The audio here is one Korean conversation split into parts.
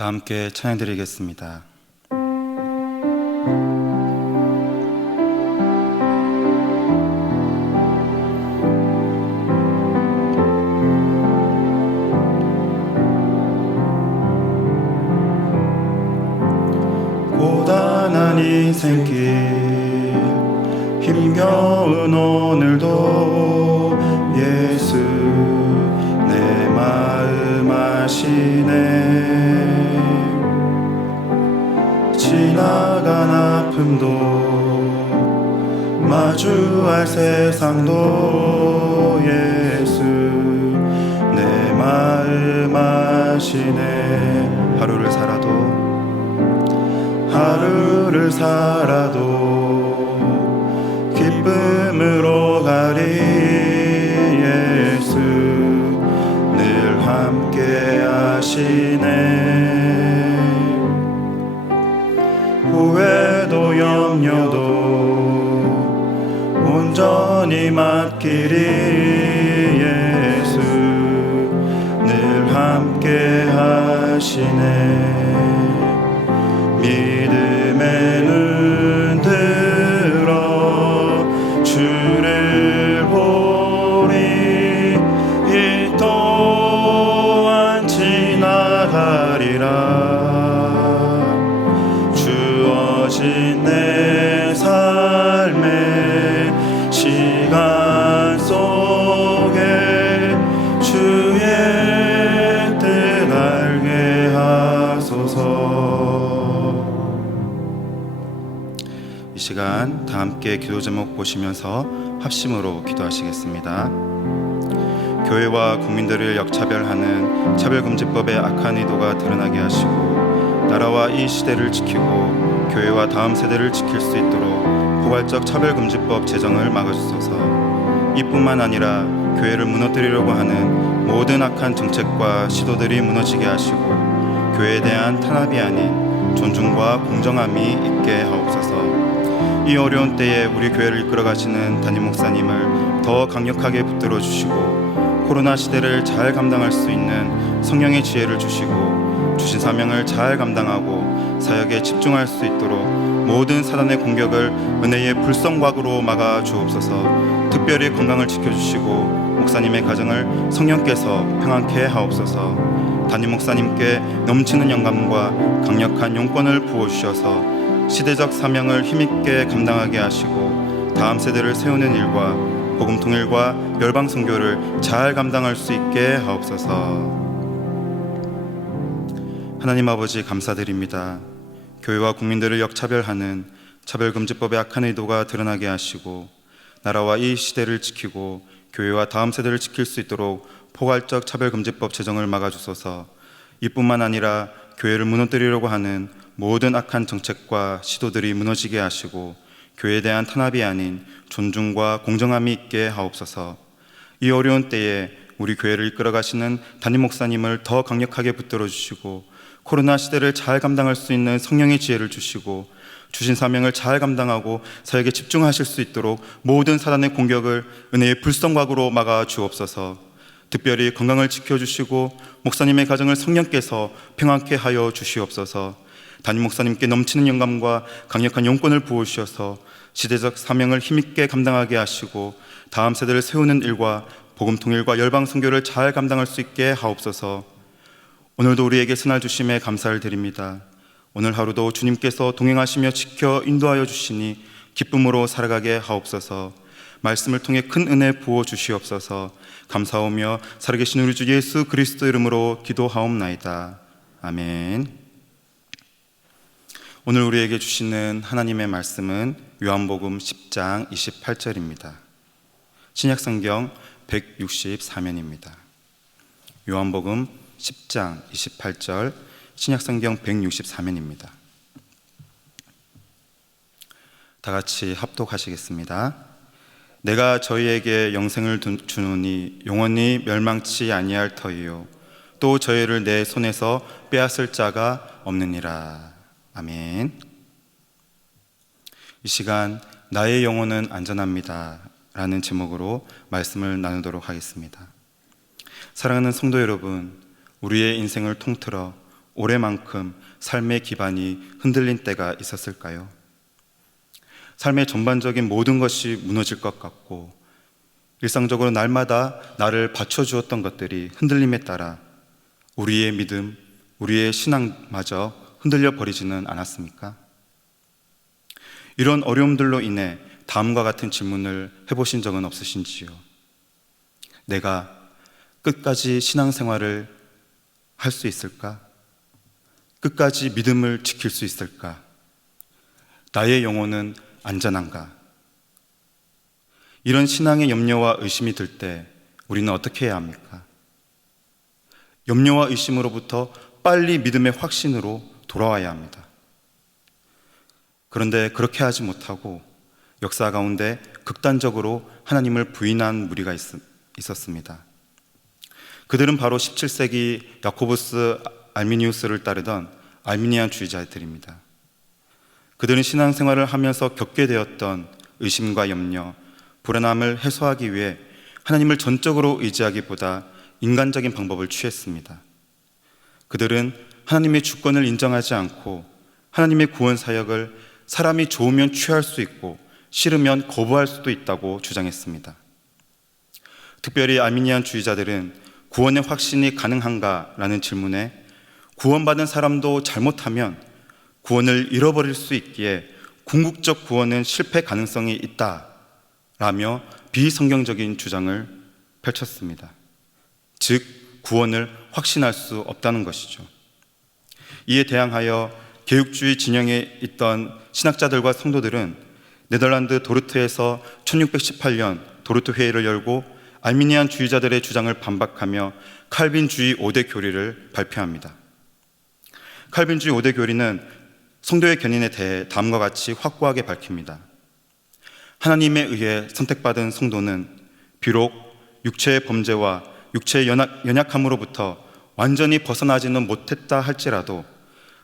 다 함께 찬양드리겠습니다. 고단한 인생길 힘겨운 오늘도 예수 내 마음 아시네. 지나간 아픔도 마주할 세상도 예수 내 마음 아시네. 하루를 살아도 기쁨으로 가리. 예수 늘 함께 하시네. 후회도 염려도 온전히 맡기리. 예수 늘 함께 하시네. 믿음의 눈 들어 주를 보리. 이 또한 지나가리라. 주어진 내 삶의 시간 속에 주의 뜻 알게 하소서. 이 시간 다 함께 기도 제목 보시면서 합심으로 기도하시겠습니다. 교회와 국민들을 역차별하는 차별금지법의 악한 의도가 드러나게 하시고, 나라와 이 시대를 지키고 교회와 다음 세대를 지킬 수 있도록 포괄적 차별금지법 제정을 막아주소서. 이뿐만 아니라 교회를 무너뜨리려고 하는 모든 악한 정책과 시도들이 무너지게 하시고, 교회에 대한 탄압이 아닌 존중과 공정함이 있게 하옵소서. 이 어려운 때에 우리 교회를 이끌어 가시는 담임 목사님을 더 강력하게 붙들어 주시고, 코로나 시대를 잘 감당할 수 있는 성령의 지혜를 주시고, 주신 사명을 잘 감당하고 사역에 집중할 수 있도록 모든 사단의 공격을 은혜의 불성곽으로 막아 주옵소서. 특별히 건강을 지켜주시고 목사님의 가정을 성령께서 평안케 하옵소서. 담임 목사님께 넘치는 영감과 강력한 용권을 부어주셔서 시대적 사명을 힘있게 감당하게 하시고, 다음 세대를 세우는 일과 복음 통일과 열방 선교를 잘 감당할 수 있게 하옵소서. 하나님 아버지, 감사드립니다. 교회와 국민들을 역차별하는 차별금지법의 악한 의도가 드러나게 하시고, 나라와 이 시대를 지키고 교회와 다음 세대를 지킬 수 있도록 포괄적 차별금지법 제정을 막아주소서. 이뿐만 아니라 교회를 무너뜨리려고 하는 모든 악한 정책과 시도들이 무너지게 하시고, 교회에 대한 탄압이 아닌 존중과 공정함이 있게 하옵소서. 이 어려운 때에 우리 교회를 이끌어 가시는 담임 목사님을 더 강력하게 붙들어 주시고, 코로나 시대를 잘 감당할 수 있는 성령의 지혜를 주시고, 주신 사명을 잘 감당하고 사역에 집중하실 수 있도록 모든 사단의 공격을 은혜의 불성곽으로 막아 주옵소서. 특별히 건강을 지켜주시고 목사님의 가정을 성령께서 평안케 하여 주시옵소서. 담임 목사님께 넘치는 영감과 강력한 용권을 부어주셔서 시대적 사명을 힘있게 감당하게 하시고, 다음 세대를 세우는 일과 복음 통일과 열방 선교를 잘 감당할 수 있게 하옵소서. 오늘도 우리에게 선할 주심에 감사를 드립니다. 오늘 하루도 주님께서 동행하시며 지켜 인도하여 주시니 기쁨으로 살아가게 하옵소서. 말씀을 통해 큰 은혜 부어 주시옵소서. 감사하며 살아계신 우리 주 예수 그리스도 이름으로 기도하옵나이다. 아멘. 오늘 우리에게 주시는 하나님의 말씀은 요한복음 10장 28절입니다. 신약성경 164면입니다. 요한복음 10장 28절, 신약성경 164면입니다. 다 같이 합독하시겠습니다. 내가 저희에게 영생을 주노니 영원히 멸망치 아니할 터이요 또 저희를 내 손에서 빼앗을 자가 없느니라. 아멘. 이 시간 나의 영혼은 안전합니다 라는 제목으로 말씀을 나누도록 하겠습니다. 사랑하는 성도 여러분, 우리의 인생을 통틀어 올해만큼 삶의 기반이 흔들린 때가 있었을까요? 삶의 전반적인 모든 것이 무너질 것 같고 일상적으로 날마다 나를 받쳐주었던 것들이 흔들림에 따라 우리의 믿음, 우리의 신앙마저 흔들려 버리지는 않았습니까? 이런 어려움들로 인해 다음과 같은 질문을 해보신 적은 없으신지요? 내가 끝까지 신앙생활을 할 수 있을까? 끝까지 믿음을 지킬 수 있을까? 나의 영혼은 안전한가? 이런 신앙의 염려와 의심이 들 때 우리는 어떻게 해야 합니까? 염려와 의심으로부터 빨리 믿음의 확신으로 돌아와야 합니다. 그런데 그렇게 하지 못하고 역사 가운데 극단적으로 하나님을 부인한 무리가 있었습니다. 그들은 바로 17세기 야코부스 알미니우스를 따르던 알미니안 주의자들입니다. 그들은 신앙생활을 하면서 겪게 되었던 의심과 염려, 불안함을 해소하기 위해 하나님을 전적으로 의지하기보다 인간적인 방법을 취했습니다. 그들은 하나님의 주권을 인정하지 않고 하나님의 구원 사역을 사람이 좋으면 취할 수 있고 싫으면 거부할 수도 있다고 주장했습니다. 특별히 아르미니안 주의자들은 구원의 확신이 가능한가라는 질문에 구원받은 사람도 잘못하면 구원을 잃어버릴 수 있기에 궁극적 구원은 실패 가능성이 있다라며 비성경적인 주장을 펼쳤습니다. 즉 구원을 확신할 수 없다는 것이죠. 이에 대항하여 개혁주의 진영에 있던 신학자들과 성도들은 네덜란드 도르트에서 1618년 도르트 회의를 열고 알미니안 주의자들의 주장을 반박하며 칼빈주의 5대 교리를 발표합니다. 칼빈주의 5대 교리는 성도의 견인에 대해 다음과 같이 확고하게 밝힙니다. 하나님에 의해 선택받은 성도는 비록 육체의 범죄와 육체의 연약함으로부터 완전히 벗어나지는 못했다 할지라도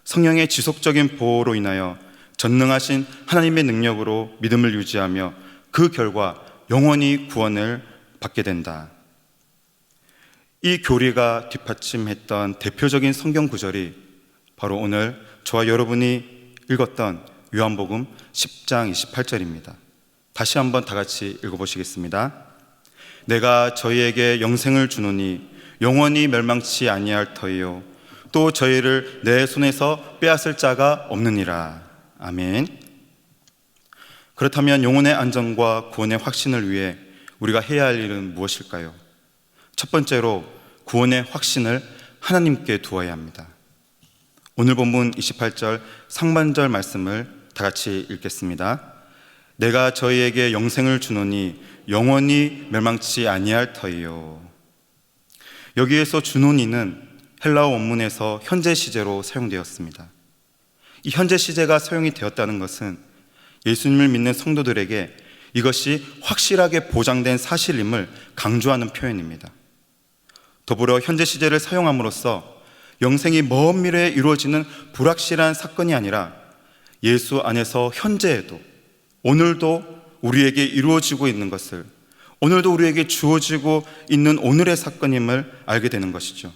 성령의 지속적인 보호로 인하여 전능하신 하나님의 능력으로 믿음을 유지하며 그 결과 영원히 구원을 받게 된다. 이 교리가 뒷받침했던 대표적인 성경 구절이 바로 오늘 저와 여러분이 읽었던 요한복음 10장 28절입니다. 다시 한번 다 같이 읽어보시겠습니다. 내가 저희에게 영생을 주노니 영원히 멸망치 아니할 터이요 또 저희를 내 손에서 빼앗을 자가 없느니라. 아멘. 그렇다면 영혼의 안전과 구원의 확신을 위해 우리가 해야 할 일은 무엇일까요? 첫 번째로 구원의 확신을 하나님께 두어야 합니다. 오늘 본문 28절 상반절 말씀을 다 같이 읽겠습니다. 내가 저희에게 영생을 주노니 영원히 멸망치 아니할 터이요. 여기에서 주노니는 헬라어 원문에서 현재 시제로 사용되었습니다. 이 현재 시제가 사용이 되었다는 것은 예수님을 믿는 성도들에게 이것이 확실하게 보장된 사실임을 강조하는 표현입니다. 더불어 현재 시제를 사용함으로써 영생이 먼 미래에 이루어지는 불확실한 사건이 아니라 예수 안에서 현재에도 오늘도 우리에게 이루어지고 있는 것을, 오늘도 우리에게 주어지고 있는 오늘의 사건임을 알게 되는 것이죠.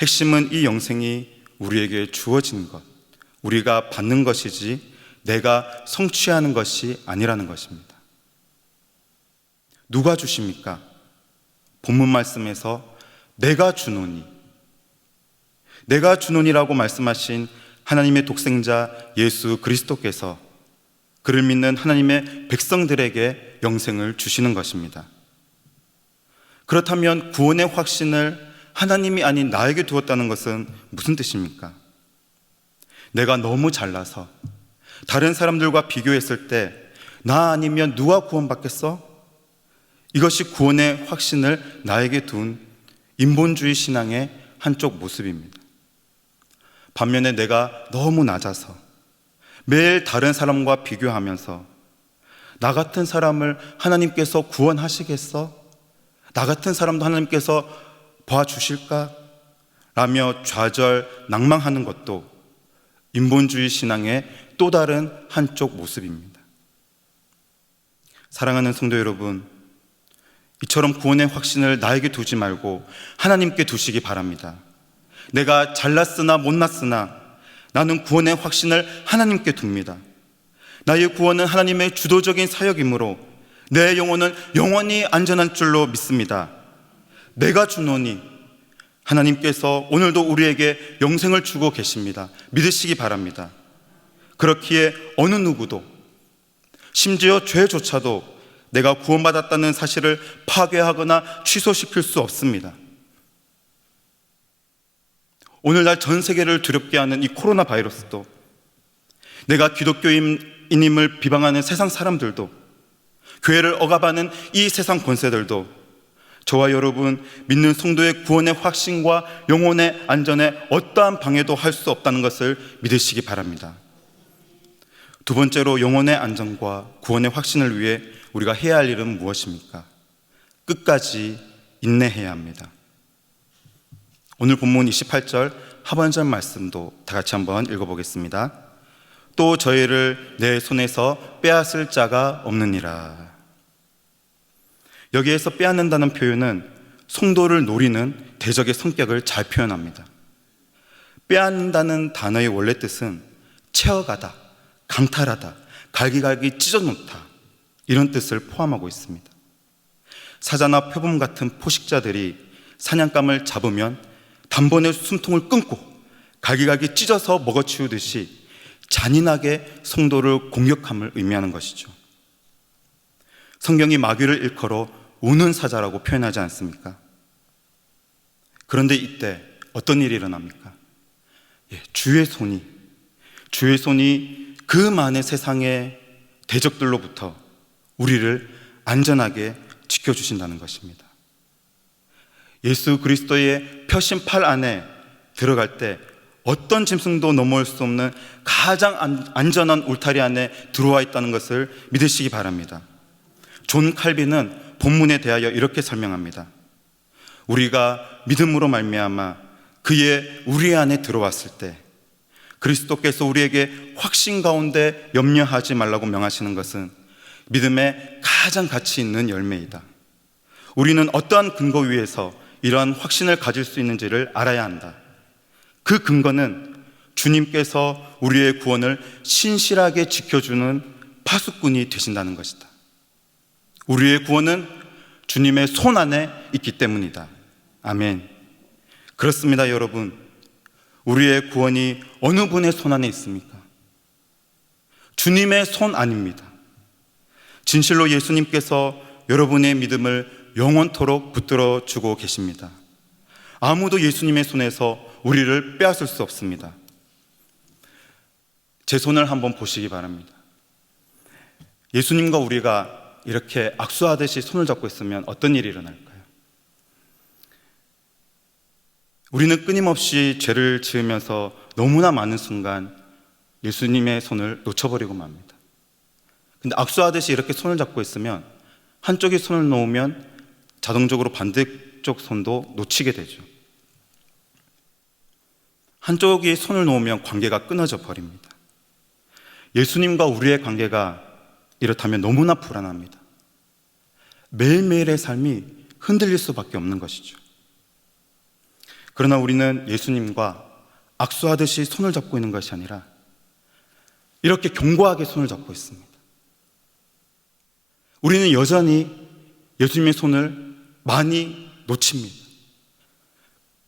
핵심은 이 영생이 우리에게 주어진 것, 우리가 받는 것이지 내가 성취하는 것이 아니라는 것입니다. 누가 주십니까? 본문 말씀에서 내가 주노니, 내가 주노니라고 말씀하신 하나님의 독생자 예수 그리스도께서 그를 믿는 하나님의 백성들에게 영생을 주시는 것입니다. 그렇다면 구원의 확신을 하나님이 아닌 나에게 두었다는 것은 무슨 뜻입니까? 내가 너무 잘나서 다른 사람들과 비교했을 때 나 아니면 누가 구원받겠어? 이것이 구원의 확신을 나에게 둔 인본주의 신앙의 한쪽 모습입니다. 반면에 내가 너무 낮아서 매일 다른 사람과 비교하면서 나 같은 사람을 하나님께서 구원하시겠어? 나 같은 사람도 하나님께서 봐주실까? 라며 좌절, 낭망하는 것도 인본주의 신앙의 또 다른 한쪽 모습입니다. 사랑하는 성도 여러분, 이처럼 구원의 확신을 나에게 두지 말고 하나님께 두시기 바랍니다. 내가 잘났으나 못났으나 나는 구원의 확신을 하나님께 둡니다. 나의 구원은 하나님의 주도적인 사역이므로 내 영혼은 영원히 안전한 줄로 믿습니다. 내가 주노니 하나님께서 오늘도 우리에게 영생을 주고 계십니다. 믿으시기 바랍니다. 그렇기에 어느 누구도, 심지어 죄조차도 내가 구원받았다는 사실을 파괴하거나 취소시킬 수 없습니다. 오늘날 전 세계를 두렵게 하는 이 코로나 바이러스도, 내가 기독교인임을 비방하는 세상 사람들도, 교회를 억압하는 이 세상 권세들도 저와 여러분 믿는 성도의 구원의 확신과 영혼의 안전에 어떠한 방해도 할 수 없다는 것을 믿으시기 바랍니다. 두 번째로, 영혼의 안전과 구원의 확신을 위해 우리가 해야 할 일은 무엇입니까? 끝까지 인내해야 합니다. 오늘 본문 28절 하반절 말씀도 다 같이 한번 읽어보겠습니다. 또 저희를 내 손에서 빼앗을 자가 없느니라. 여기에서 빼앗는다는 표현은 성도를 노리는 대적의 성격을 잘 표현합니다. 빼앗는다는 단어의 원래 뜻은 채어가다, 강탈하다, 갈기갈기 찢어놓다, 이런 뜻을 포함하고 있습니다. 사자나 표범 같은 포식자들이 사냥감을 잡으면 단번에 숨통을 끊고 갈기갈기 찢어서 먹어치우듯이 잔인하게 성도를 공격함을 의미하는 것이죠. 성경이 마귀를 일컬어 우는 사자라고 표현하지 않습니까? 그런데 이때 어떤 일이 일어납니까? 주의 손이 그 많은 세상의 대적들로부터 우리를 안전하게 지켜주신다는 것입니다. 예수 그리스도의 표심팔 안에 들어갈 때 어떤 짐승도 넘어올 수 없는 가장 안전한 울타리 안에 들어와 있다는 것을 믿으시기 바랍니다. 존 칼빈은 본문에 대하여 이렇게 설명합니다. 우리가 믿음으로 말미암아 우리 안에 들어왔을 때 그리스도께서 우리에게 확신 가운데 염려하지 말라고 명하시는 것은 믿음의 가장 가치 있는 열매이다. 우리는 어떠한 근거 위에서 이러한 확신을 가질 수 있는지를 알아야 한다. 그 근거는 주님께서 우리의 구원을 신실하게 지켜주는 파수꾼이 되신다는 것이다. 우리의 구원은 주님의 손 안에 있기 때문이다. 아멘. 그렇습니다, 여러분. 우리의 구원이 어느 분의 손 안에 있습니까? 주님의 손 안입니다. 진실로 예수님께서 여러분의 믿음을 영원토록 붙들어 주고 계십니다. 아무도 예수님의 손에서 우리를 빼앗을 수 없습니다. 제 손을 한번 보시기 바랍니다. 예수님과 우리가 이렇게 악수하듯이 손을 잡고 있으면 어떤 일이 일어날까요? 우리는 끊임없이 죄를 지으면서 너무나 많은 순간 예수님의 손을 놓쳐버리고 맙니다. 근데 악수하듯이 이렇게 손을 잡고 있으면 한쪽이 손을 놓으면 자동적으로 반대쪽 손도 놓치게 되죠. 한쪽이 손을 놓으면 관계가 끊어져 버립니다. 예수님과 우리의 관계가 이렇다면 너무나 불안합니다. 매일매일의 삶이 흔들릴 수밖에 없는 것이죠. 그러나 우리는 예수님과 악수하듯이 손을 잡고 있는 것이 아니라 이렇게 견고하게 손을 잡고 있습니다. 우리는 여전히 예수님의 손을 많이 놓칩니다.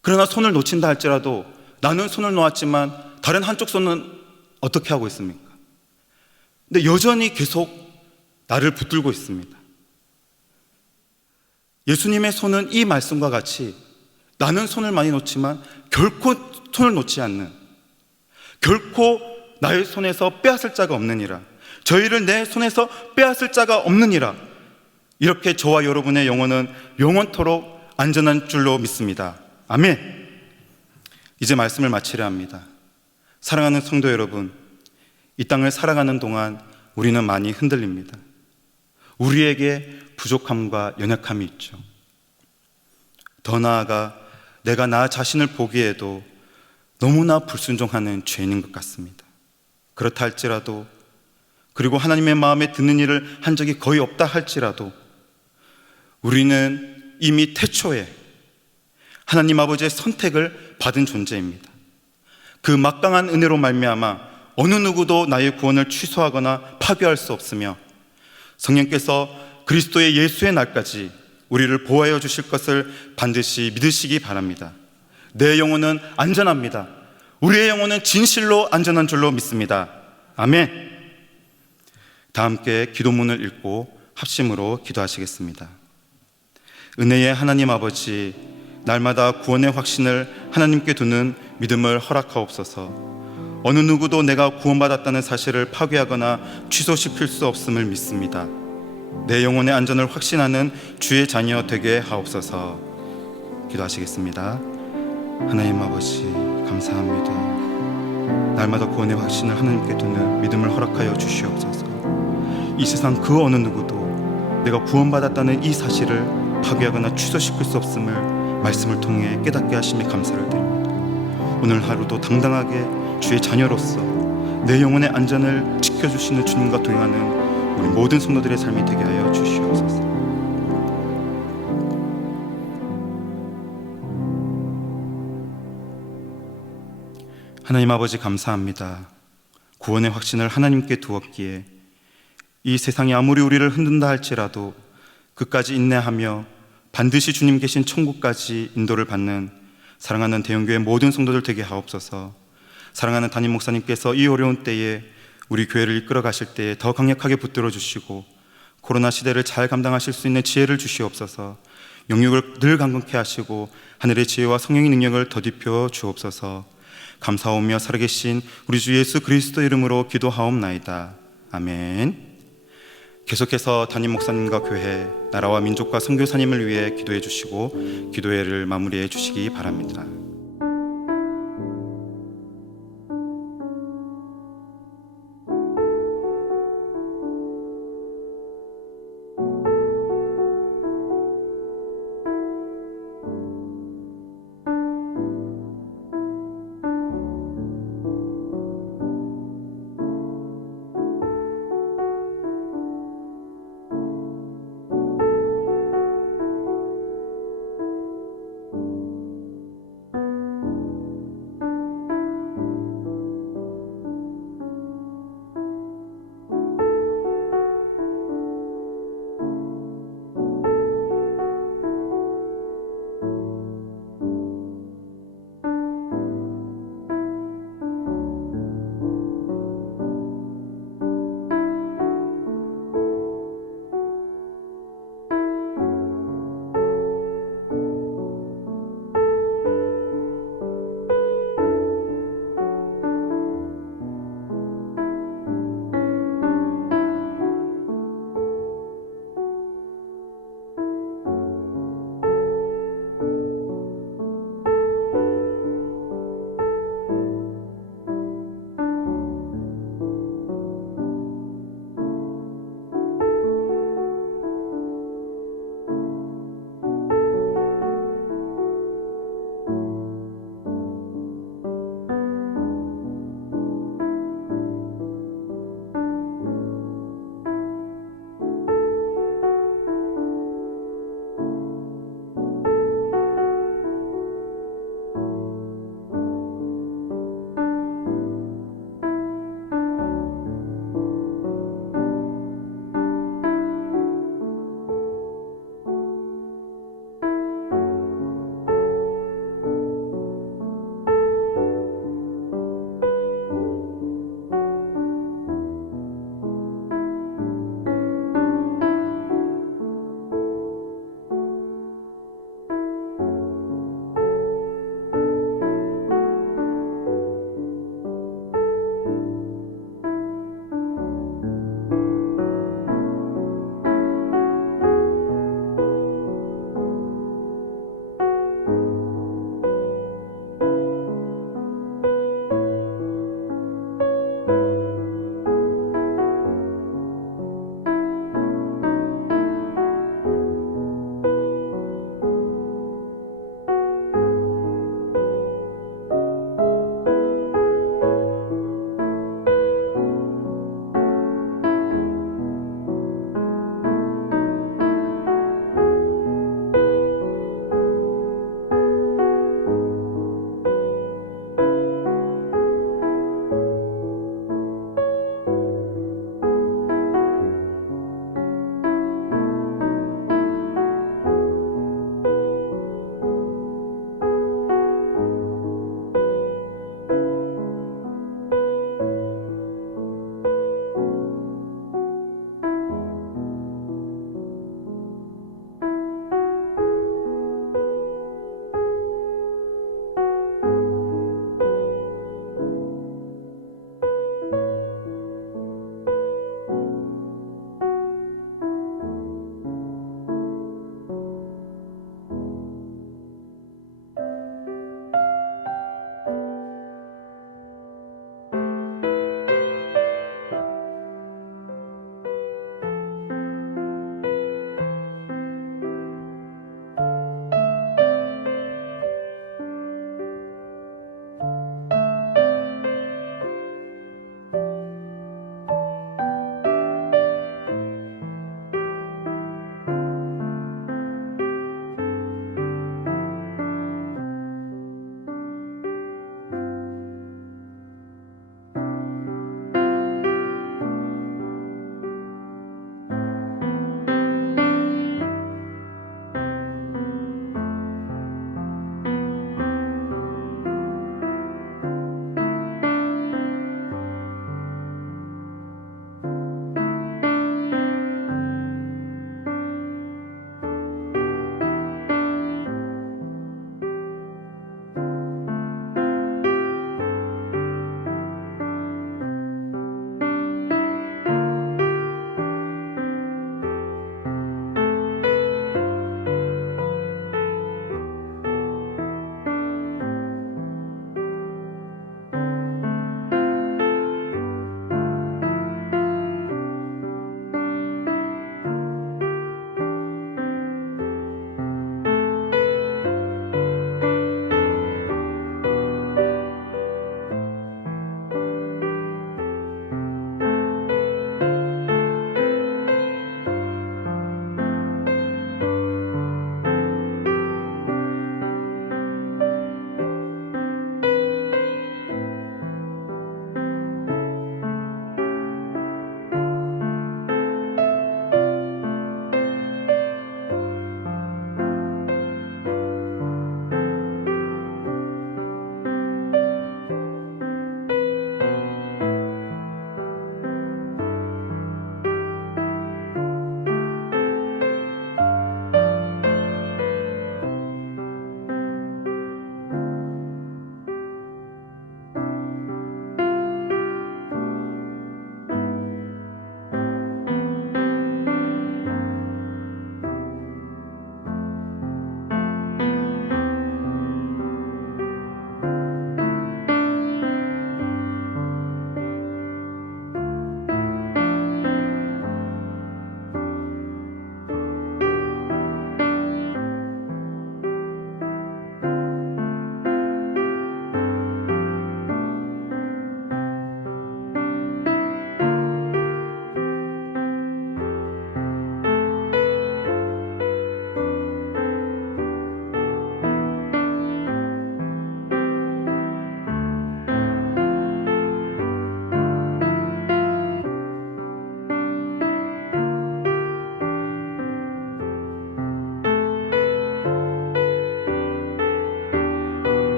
그러나 손을 놓친다 할지라도 나는 손을 놓았지만 다른 한쪽 손은 어떻게 하고 있습니까? 근데 여전히 계속 나를 붙들고 있습니다. 예수님의 손은 이 말씀과 같이 나는 손을 많이 놓지만 결코 손을 놓지 않는, 결코 나의 손에서 빼앗을 자가 없느니라, 저희를 내 손에서 빼앗을 자가 없느니라, 이렇게 저와 여러분의 영혼은 영원토록 안전한 줄로 믿습니다. 아멘. 이제 말씀을 마치려 합니다. 사랑하는 성도 여러분, 이 땅을 살아가는 동안 우리는 많이 흔들립니다. 우리에게 부족함과 연약함이 있죠. 더 나아가 내가 나 자신을 보기에도 너무나 불순종하는 죄인인 것 같습니다. 그렇다 할지라도, 그리고 하나님의 마음에 드는 일을 한 적이 거의 없다 할지라도 우리는 이미 태초에 하나님 아버지의 선택을 받은 존재입니다. 그 막강한 은혜로 말미암아 어느 누구도 나의 구원을 취소하거나 파괴할 수 없으며, 성령께서 그리스도의 예수의 날까지 우리를 보호하여 주실 것을 반드시 믿으시기 바랍니다. 내 영혼은 안전합니다. 우리의 영혼은 진실로 안전한 줄로 믿습니다. 아멘. 다 함께 기도문을 읽고 합심으로 기도하시겠습니다. 은혜의 하나님 아버지, 날마다 구원의 확신을 하나님께 두는 믿음을 허락하옵소서. 어느 누구도 내가 구원받았다는 사실을 파괴하거나 취소시킬 수 없음을 믿습니다. 내 영혼의 안전을 확신하는 주의 자녀 되게 하옵소서. 기도하시겠습니다. 하나님 아버지, 감사합니다. 날마다 구원의 확신을 하나님께 두는 믿음을 허락하여 주시옵소서. 이 세상 그 어느 누구도 내가 구원받았다는 이 사실을 파괴하거나 취소시킬 수 없음을 말씀을 통해 깨닫게 하심에 감사를 드립니다. 오늘 하루도 당당하게 주의 자녀로서 내 영혼의 안전을 지켜주시는 주님과 동행하는 우리 모든 성도들의 삶이 되게 하여 주시옵소서. 하나님 아버지, 감사합니다. 구원의 확신을 하나님께 두었기에 이 세상이 아무리 우리를 흔든다 할지라도 끝까지 인내하며 반드시 주님 계신 천국까지 인도를 받는 사랑하는 대형교회 모든 성도들 되게 하옵소서. 사랑하는 담임 목사님께서 이 어려운 때에 우리 교회를 이끌어 가실 때에 더 강력하게 붙들어 주시고 코로나 시대를 잘 감당하실 수 있는 지혜를 주시옵소서. 영육을 늘 강건케 하시고 하늘의 지혜와 성령의 능력을 더딥혀 주옵소서. 감사하오며 살아계신 우리 주 예수 그리스도 이름으로 기도하옵나이다. 아멘. 계속해서 담임 목사님과 교회, 나라와 민족과 선교사님을 위해 기도해 주시고 기도회를 마무리해 주시기 바랍니다.